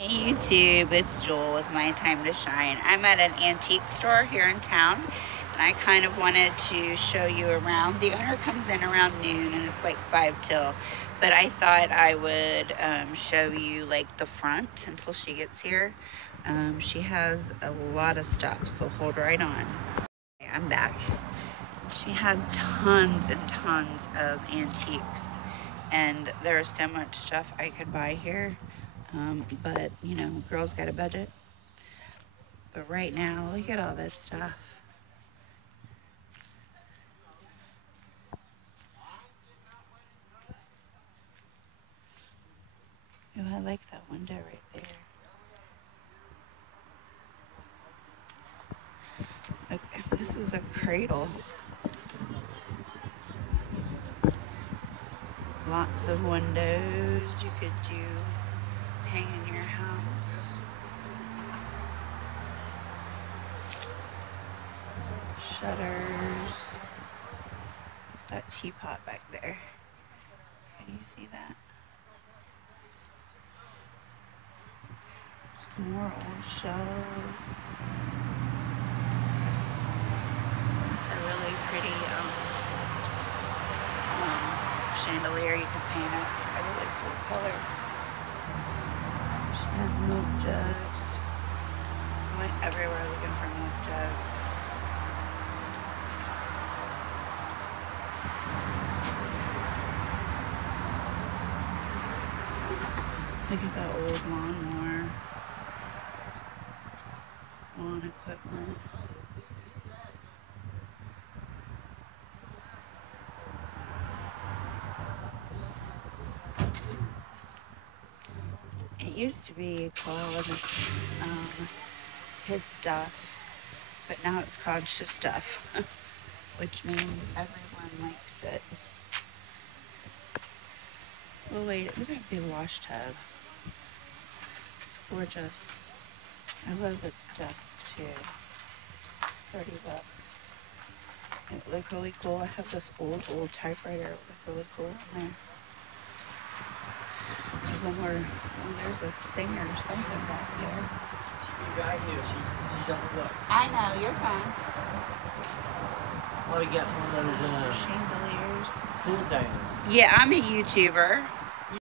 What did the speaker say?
Hey YouTube, it's Jewel with My Time to Shine. I'm at an antique store here in town, and I kind of wanted to show you around. The owner comes in around noon, and it's like 5 till, but I thought I would show you like the front until she gets here. She has a lot of stuff, so hold right on. Okay, I'm back. She has tons and tons of antiques, and there's so much stuff I could buy here. But you know, girls got a budget. But right now, look at all this stuff. Oh, I like that window right there. Okay, this is a cradle. Lots of windows you could do, hang in your house. Shutters. That teapot back there. Can you see that? Some more old shelves. It's a really pretty chandelier. You can paint it a really cool color. She has milk jugs. I went everywhere looking for milk jugs. Look at that old lawnmower. Lawn equipment. It used to be called His Stuff, but now it's called Sh Stuff, which means everyone likes it. Oh wait, look at that big wash tub. It's gorgeous. I love this desk too. It's $30. It looked really cool. I have this old typewriter. It looked really cool in there. A couple more. Oh, there's a singer or something back there. She's right here. She's on the look. I know, you're fine. What do you got from those Those are chandeliers. cool things? Yeah, I'm a YouTuber.